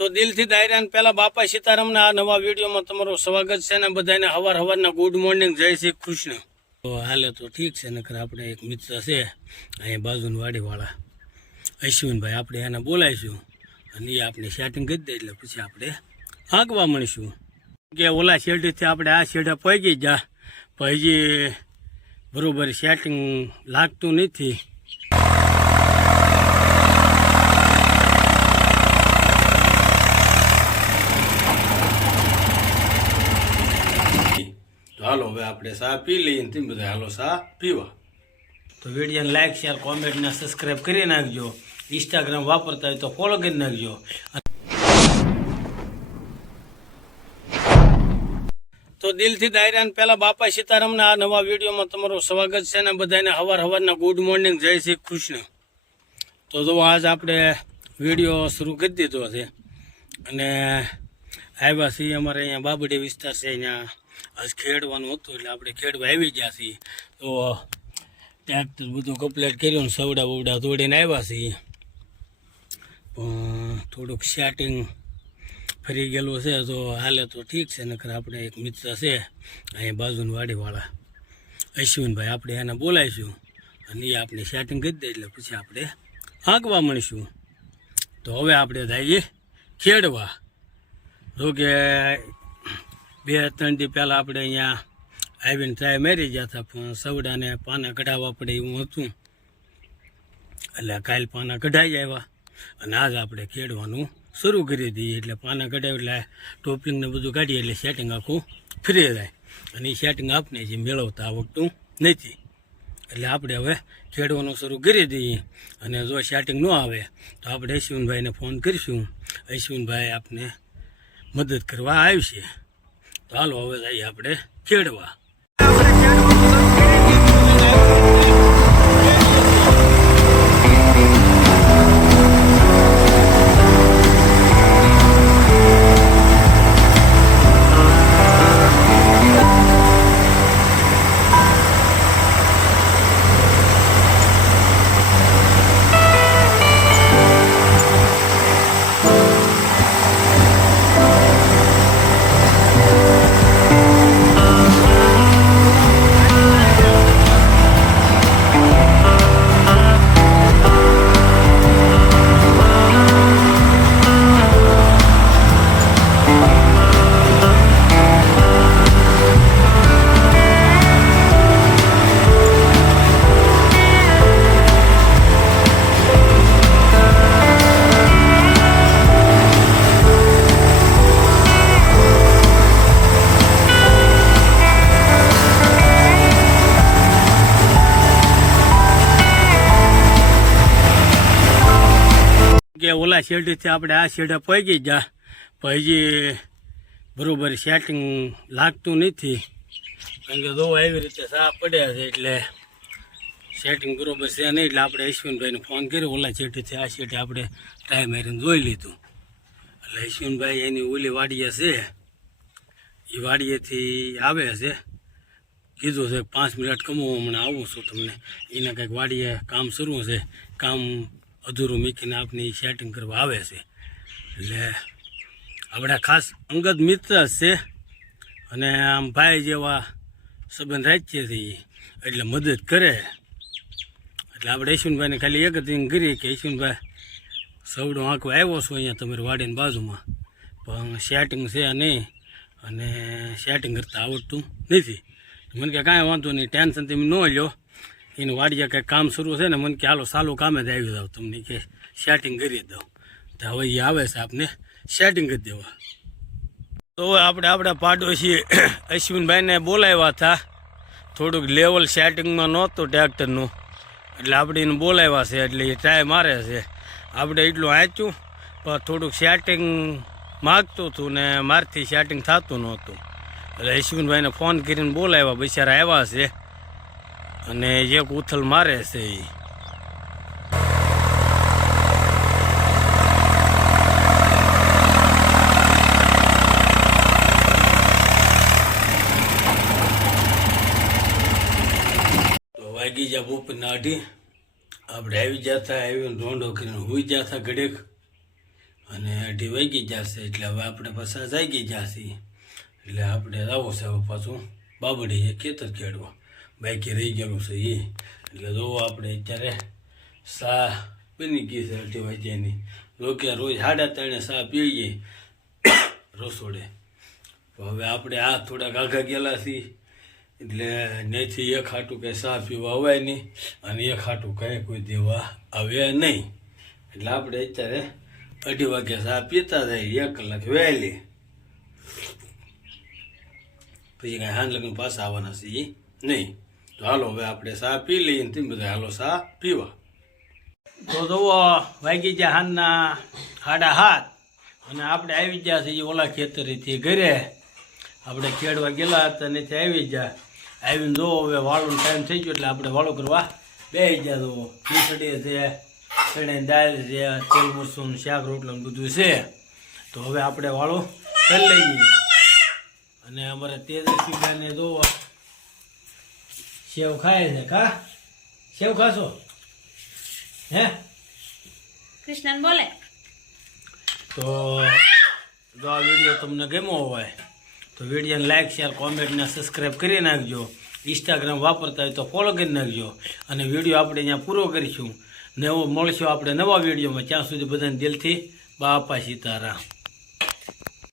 તો દિલથી દાયરાન પહેલાં બાપા સીતારામના આ નવા વિડીયોમાં તમારું સ્વાગત છે ને બધાને હવાર હવારના ગુડ મોર્નિંગ જય શ્રી કૃષ્ણ. તો હાલે તો ઠીક છે, નકર આપણે એક મિત્ર છે, અહીંયા બાજુની વાડીવાળા. અશ્વિનભાઈ, આપણે એને બોલાવીશું અને એ આપણે સેટિંગ કરી દે એટલે પછી આપણે આગવા મળીશું. કે ઓલા શેરડીથી આપણે આ શેઢે પહોંચી જા પછી બરોબર સેટિંગ લાગતું નથી. તો હાલો, હવે આપણે ચા પી લઈએ ને તેમ બધા હાલો ચા પીવા. તો વિડીયોને લાઇક શેર કોમેન્ટ ને સબસ્ક્રાઈબ કરી નાખજો. ઇન્સ્ટાગ્રામ વાપરતા હોય તો ફોલો કરી નાખજો. તો દિલથી દાયરાને પહેલા બાપા સીતારામના આ નવા વિડીયોમાં તમારું સ્વાગત છે ને બધાને હવાર હવારના ગુડ મોર્નિંગ જય શ્રી કૃષ્ણ. તો જો આજ આપણે વીડિયો શરૂ કરી દીધો છે. અને આવ્યા છીએ અમારે અહીંયા બાબડી વિસ્તાર છે, અહીંયા આજ ખેડવાનું હતું એટલે આપણે ખેડવા આવી ગયા છીએ. તો ટ્રેક્ટર બધું કમ્પ્લેટ કર્યું ને સવડા બવડા તોડીને આવ્યા છીએ. પણ થોડુંક સેટિંગ ફરી ગયેલું છે, તો હાલે તો ઠીક છે, નકર આપણે એક મિત્ર છે, અહીંયા બાજુની વાડીવાળા. અશ્વિનભાઈ, આપણે એને બોલાવીશું અને એ આપણે સેટિંગ કરી દે એટલે પછી આપણે આંકવા મળીશું. તો હવે આપણે જઈએ ખેડવા. જો કે બે, ત્રણ દી પહેલાં આપણે અહીંયા આવીને ટ્રાય મારી ગયા હતા, પણ સવડાને પાના કઢાવવા પડે એવું હતું. એટલે કાલ પાના કઢાઈ આવ્યા અને આજ આપણે ખેડવાનું શરૂ કરી દઈએ. એટલે પાના કઢાવી એટલે ટોપલિંગને બધું કાઢીએ, એટલે સેટિંગ આખું ફ્રી જાય અને એ સેટિંગ આપને જે મેળવતા આવડતું નથી. એટલે આપણે હવે ખેડવાનું શરૂ કરી દઈએ. અને જો સેટિંગ ન આવે, તો આપણે અશ્વિનભાઈને ફોન કરીશું. અશ્વિનભાઈ આપને મદદ કરવા આવશે. તો હાલો હવે જઈએ આપણે ખેડવા. કે ઓલા શેડથી આપણે આ શેડે પહોંચી જા હજી બરોબર સેટિંગ લાગતું નથી. કારણ કે દોવા એવી રીતે સાફ પડ્યા છે એટલે સેટિંગ બરોબર છે નહીં એટલે આપણે અશ્વિનભાઈને ફોન કર્યો. ઓલા શેડથી આ શેડે આપણે ટ્રાય મારીને જોઈ લીધું. એટલે અશ્વિનભાઈ એની ઓલી વાડીએ છે. એ વાડીએથી આવે છે. કીધું છે પાંચ મિનિટ કમો હમણાં આવું છું તમને. એને કંઈક વાડીએ કામ શરૂ છે. કામ અધૂરું મૂકીને આપની સેટિંગ કરવા આવે છે. એટલે આપણા ખાસ અંગત મિત્ર છે અને આમ ભાઈ જેવા સંબંધ રાખીએ છીએ એટલે મદદ કરે. એટલે આપણે યશવંતભાઈને ખાલી એક જ કરીએ કે યશવંતભાઈ સવડો આંખો આવ્યો છું અહીંયા તમારી વાડીની બાજુમાં? પણ સેટિંગ છે નહીં અને સેટિંગ કરતાં આવડતું નથી. મને કે કાંઈ વાંધો નહીં ટેન્શન તમે ન લ્યો. એનું વાડિયા કંઈક કામ શરૂ છે ને મને કે હાલો સાલું કામે જ આવી જાવ તમને કે સેટિંગ કરી દઉં. તો હવે એ આવે છે આપને સેટિંગ કરી દેવા. તો આપણે આપણા પાડોશી અશ્વિનભાઈને બોલાવ્યા હતા. થોડુંક લેવલ સેટિંગમાં નહોતું ટ્રેક્ટરનું એટલે આપણે એને બોલાવ્યા છે, એટલે એ ટ્રાય મારે છે. આપણે એટલું આંચ્યું, પણ થોડુંક સેટિંગ માગતું હતું ને મારથી સેટિંગ થતું નહોતું. એટલે અશ્વિનભાઈને ફોન કરીને બોલાવ્યા, બિચારા આવ્યા છે. અને એક ઉથલ મારે છે એ વાગી જા બપોરના અઢી આપણે આવી જતા આવીને રોંડો કરીને હોઈ જતા ઘડેક. અને અઢી વાગી જશે, એટલે હવે આપણે પાછા જાગી જશે. એટલે આપણે આવો છે પાછું. બાબડી ખેતર ખેડવા. બાકી રહી ગયેલું છે એ એટલે જો આપણે અત્યારે સા બની ગઈ છે અડધી વાગ્યાની. લોકે રોજ સાડા ત્રણે સા પીએ રસોડે. હવે આપણે આ થોડાક આઘા ગયેલા છીએ. એટલે નહીંથી એક હાટું કંઈ સા પીવા આવે નહીં અને એક હાટું કંઈ કોઈ દેવા આવે નહીં. એટલે આપણે અત્યારે અઢી વાગે સા પીતા જાય એક કલાક વહેલી. પછી કાંઈ હાન લગ્ન પાછા આવવાના છીએ નહીં. તો હાલો હવે આપણે સા પી લઈએ ને તેમ બધા હાલો સા પીવા. તો જુઓ, વાગી ગયા હાનના હાડા હાથ અને આપણે આવી ગયા છીએ ઓલા ખેતરેથી ઘરે. આપણે ખેડવા ગયેલા હતા ને ત્યાં આવી ગયા. આવીને જુઓ, હવે વાળું ટાઈમ થઈ ગયો એટલે આપણે વાળું કરવા બે ગયા. જુઓ ખીચડી છે, ચણે દાળ છે, તેલ મરસું શાક, રોટલો ને બધું છે. તો હવે આપણે વાળું કરી લઈએ. અને અમારે તેજસ્વી ગાને જો સેવ ખાય છે કા? સેવ ખાશો હે? કૃષ્ણન બોલે. તો જો આ વીડિયો તમને ગમ્યો હોય તો વિડીયોને લાઇક શેર કોમેન્ટને સબસ્ક્રાઈબ કરી નાખજો. ઇન્સ્ટાગ્રામ વાપરતા હોય તો ફોલો કરી નાખજો. અને વીડિયો આપણે અહીંયા પૂરો કરીશું. નવો મળશું આપણે નવા વિડીયોમાં. ત્યાં સુધી બધાને દિલથી બાપા સીતારામ.